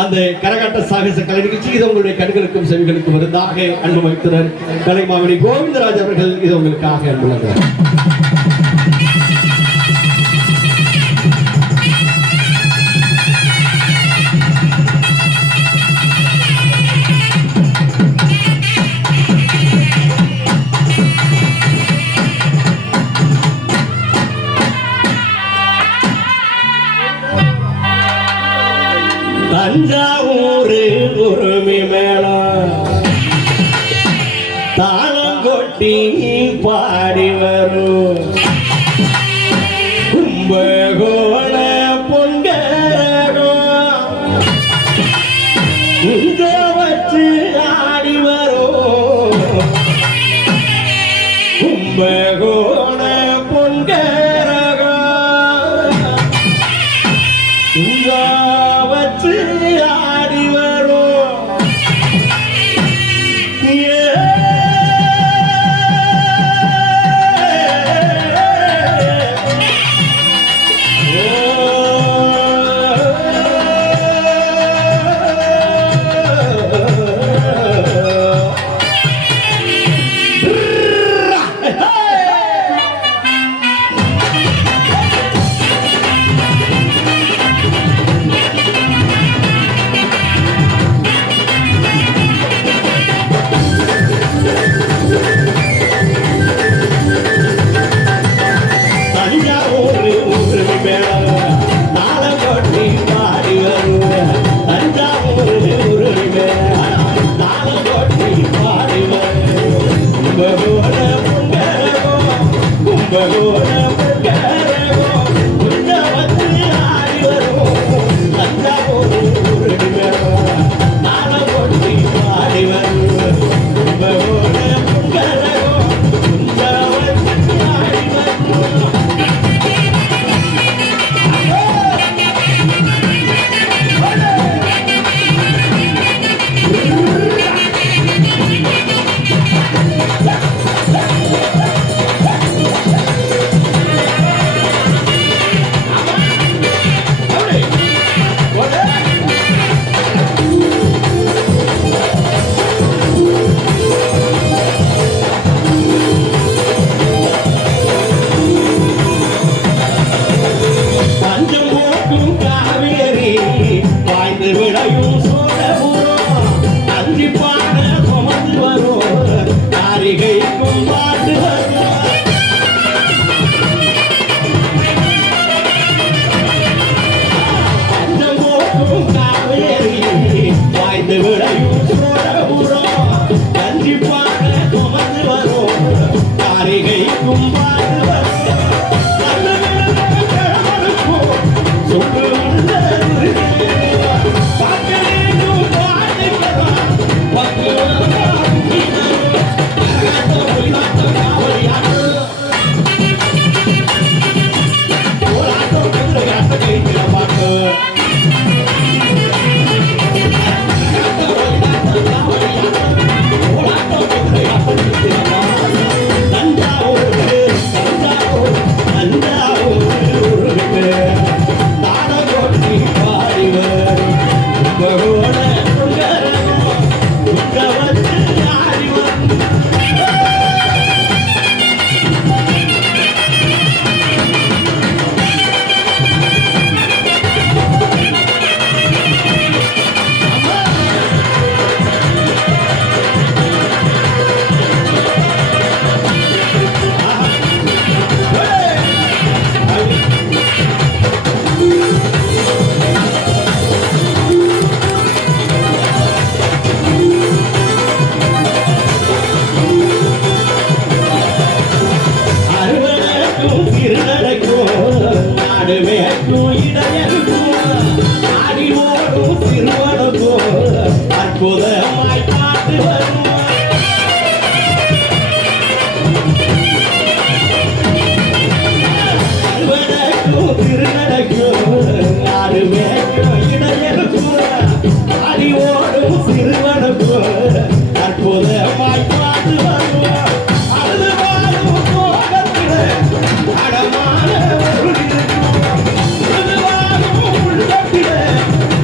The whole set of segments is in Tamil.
அந்த கரகாட்ட சாகச கலை நிகழ்ச்சி இது உங்களுடைய கண்களுக்கும் செவிகளுக்கும் விருந்தாக அன்பு வைத்தினர் கலைமாமணி கோவிந்தராஜ் அவர்கள் இது உங்களுக்காக அன்புள்ளது. தஞ்சாவூர் உரிமை மேளம் தாளம் கொட்டி பாடி வரும் கும்பகோண பொங்கரகம் குஞ்ச வச்சு ஆடி வரும் கும்பகோண பொங்கரகம் குஞ்ச வச்சு ஆடி வரும்.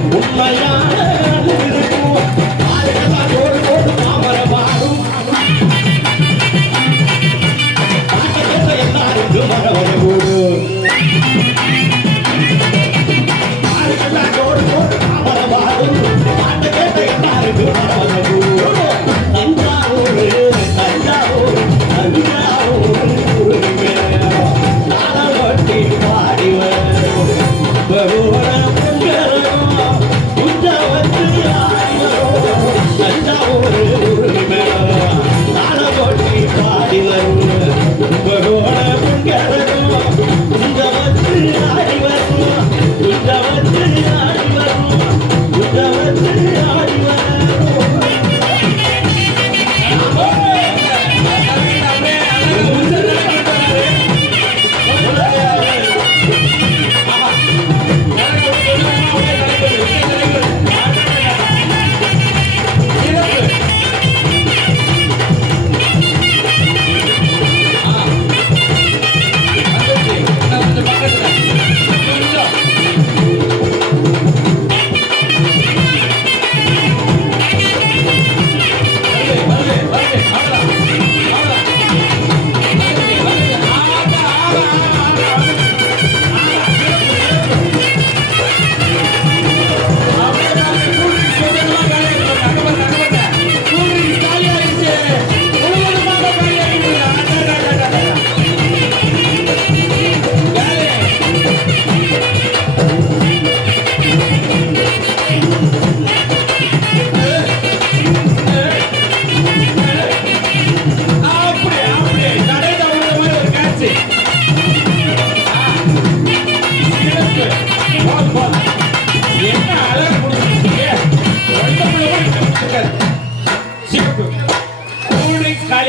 உண்மையான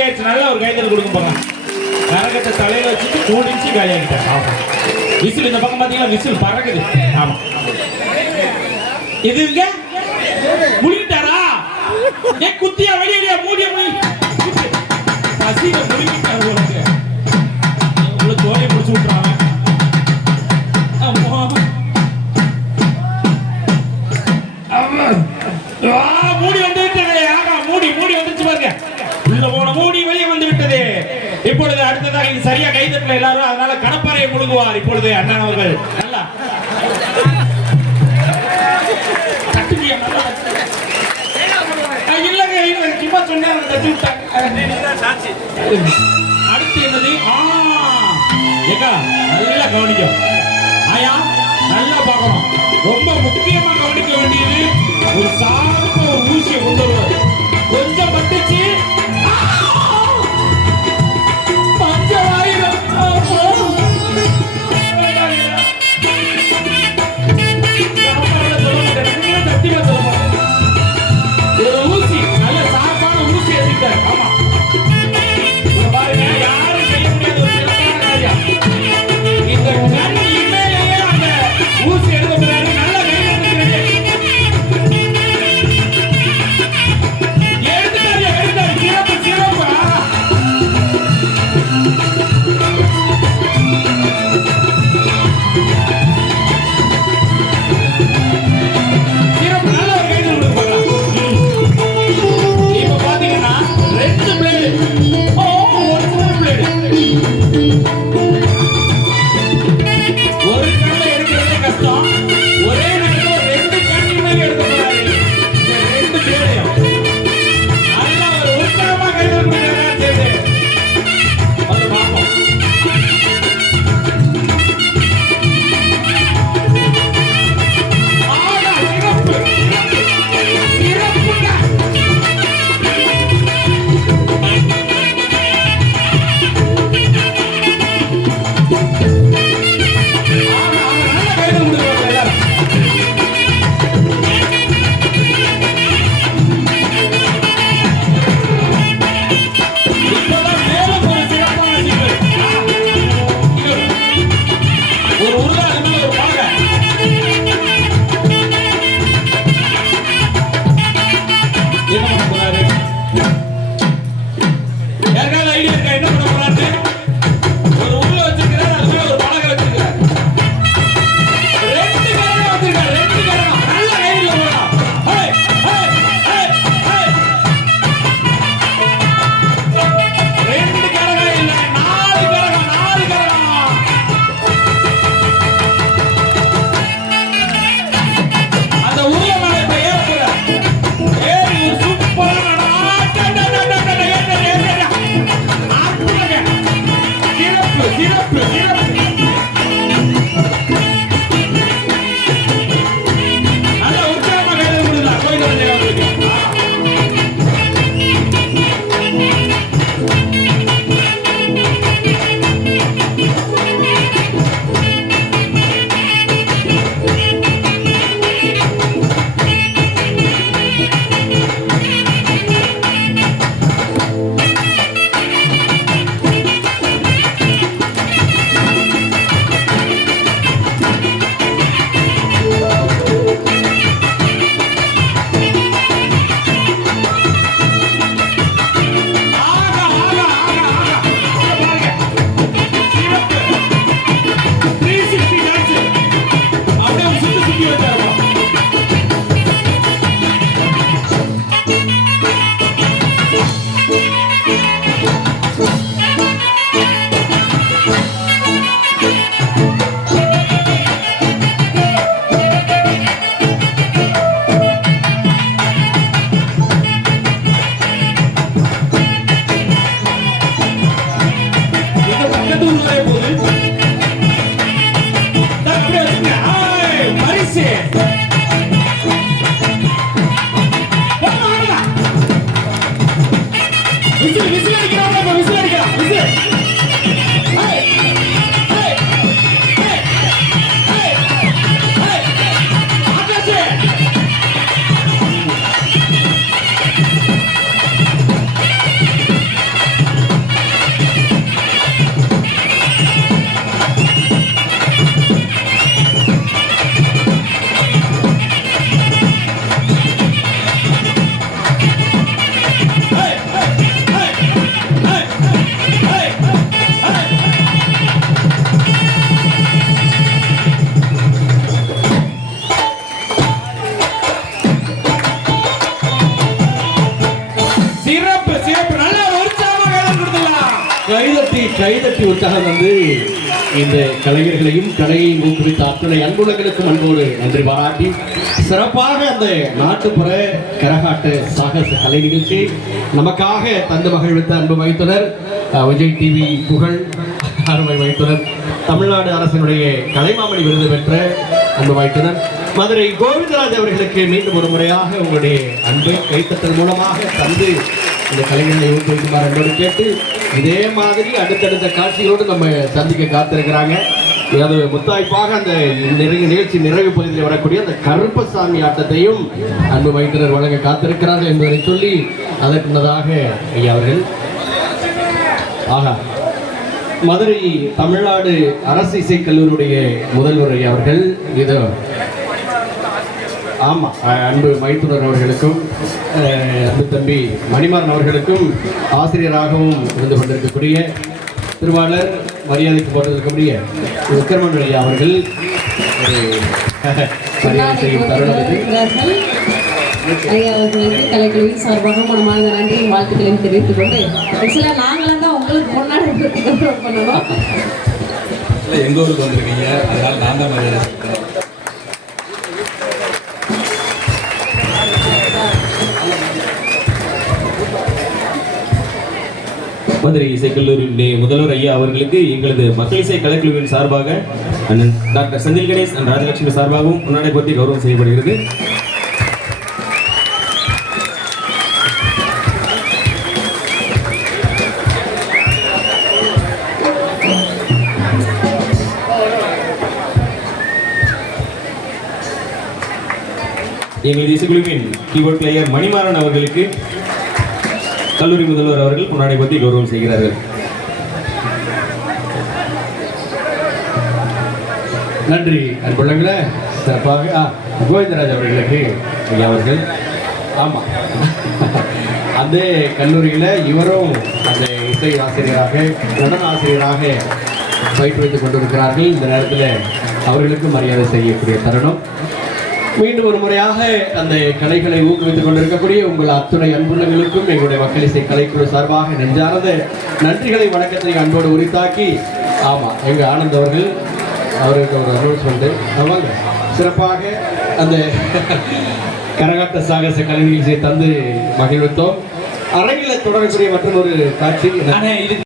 ஆயிடுச்சு. நல்ல ஒரு கைதல் கொடுக்க போறான். கரகத்தை தலையில வச்சுட்டு கூடிச்சு காலியாகிட்டார். ஆமா, விசில் இந்த பக்கம் பாத்தீங்களா, விசில் பறக்குது. ஆமா, இது இங்க முழுகிட்டாரா? ஏ குத்தியா வெளியில மூடிய முடி பசியில முழுகிட்டாரு. உங்களுக்கு உங்களுக்கு தோலை முடிச்சு விட்டுறாங்க. மூடி வந்து விட்டது. ஆகா, மூடி வந்துச்சு பாருங்க. உள்ள போன மூடி வெளியே வந்து விட்டது. இப்பொழுது அடுத்ததாக இது சரியா கைதட்டல எல்லாரும், அதனால கடப்பாறையை முழுங்குவார் இப்பொழுது அண்ணன் அவர்கள். நல்லா இல்லங்க, இல்ல சும்மா சொன்னேன், தட்டி விட்டாங்க. அடுத்து என்னது? ஏக்கா நல்லா கவனிக்கும். ஆயா நல்லா பார்க்கணும். ரொம்ப முக்கியமா கவனிக்க வேண்டியது, ஒரு சார்ப ஒரு ஊசியை கொண்டு வருவார். கொஞ்சம் பட்டுச்சு பஞ்சமாயிரம். ஒரு ஊசி, நல்ல சார்பான ஊசி எடுத்துட்டார். ஆமா, பாருங்க, யாரும் செய்ய முடியாத ஒரு சிறப்பான காரியம். இந்த கண் இமேலேயே அந்த ஊசி எடுக்க போறாரு. நல்ல கைது. கைதட்டி உற்சாகம் வந்து இந்த கலைஞர்களையும் கலையையும் ஊக்குவித்த அத்தனை அன்புள்ளங்களுக்கும் அன்போடு நன்றி பாராட்டி சிறப்பாக அந்த நாட்டுப்புற கரகாட்ட சாகச கலை நிகழ்ச்சி நமக்காக தந்து மகிழ்வித்த அன்பு மைத்துனர் விஜய் டிவி புகழ் அருமை மைத்துனர் தமிழ்நாடு அரசினுடைய கலைமாமணி விருது பெற்ற அன்பு மைத்துனர் மதுரை கோவிந்தராஜ் அவர்களுக்கு மீண்டும் ஒரு முறையாக உங்களுடைய அன்பை கைத்தட்டல் மூலமாக தந்து இந்த கலைஞர்களை ஊக்குவிக்குமாறு என்பதை கேட்டு இதே மாதிரி அடுத்தடுத்த காட்சிகளோடு நம்ம சந்திக்க காத்திருக்கிறாங்க. அது முத்தாய்ப்பாக அந்த நிகழ்ச்சி நிறைவு பகுதியில் வரக்கூடிய அந்த கருப்பசாமி ஆட்டத்தையும் அன்பு மைத்தினர் வழங்க காத்திருக்கிறார்கள் என்பதை சொல்லி அதற்கு முன்னதாக ஐயா அவர்கள் ஆகா மதுரை தமிழ்நாடு அரசு இசைக் கல்லூரியுடைய முதல்வர் ஐயா அவர்கள் இது ஆமாம் அன்பு மைத்துனர் அவர்களுக்கும் அன்பு தம்பி மணிமாறன் அவர்களுக்கும் ஆசிரியராகவும் இருந்து கொண்டிருக்கக்கூடிய திருவாளர் மரியாதைக்கு போட்டிருக்கக்கூடிய விக்ரமன் ஐயா அவர்கள் ஒரு மரியாதை செய்யும் தருணத்தில் ஐயா அவர்களுக்கு கலைக்குழுவின் சார்பாக மனமார்ந்த நன்றியும் வாழ்த்துக்களையும் தெரிவித்துக் கொண்டு ஆக்சுவலாக நாங்களாம் தான் உங்களுக்கு முன்னாடி பண்ணணும். எங்கள் ஊருக்கு வந்திருக்கீங்க, அதனால் நான் தான் மரியாதை செலுத்துறேன். மதுரை இசைக்கல்லூரியுடைய முதல்வர் ஐயா அவர்களுக்கு எங்களது மக்கள் இசை கலைக்குழுவின் சார்பாக அண்ணன் டாக்டர் செந்தில் கணேஷ் அண்ட் ராஜலட்சுமி சார்பாகவும் முன்னாடி பற்றி கௌரவம் செய்யப்படுகிறது. எங்களது இசைக்குழுவின் கீபோர்ட் பிளேயர் மணிமாறன் அவர்களுக்கு கல்லூரி முதல்வர் அவர்கள் முன்னாடி பற்றி கௌரவம் செய்கிறார்கள். நன்றி அன்புள்ளங்களே. சிறப்பாக கோவிந்தராஜ் அவர்களுக்கு ஐயா அவர்கள் ஆமாம் அந்த கல்லூரியில் இவரும் அந்த இசை ஆசிரியராக நடன ஆசிரியராக பயிற்றுவித்துக் கொண்டிருக்கிறார்கள். இந்த நேரத்தில் அவர்களுக்கு மரியாதை செய்யக்கூடிய தருணம். மீண்டும் ஒரு முறையாக அந்த கலைகளை ஊக்குவித்துக் கொண்டிருக்கக்கூடிய உங்கள் அத்துணை அன்புள்ளங்களுக்கும் எங்களுடைய மக்கள் இசை கலைக்குழு சார்பாக நெஞ்சார்ந்த நன்றிகளை வணக்கத்தை அன்போடு உரித்தாக்கி ஆமாம் எங்கள் ஆனந்த் அவர்கள் அவருக்கு ஒரு அனௌன்ஸ்மெண்ட்டு அவங்க சிறப்பாக அந்த கரகாட்ட சாகச கலை நிகழ்ச்சியை தந்து மகிழ்வித்தோம். அரங்கில் தொடரக்கூடிய மற்றொரு காட்சி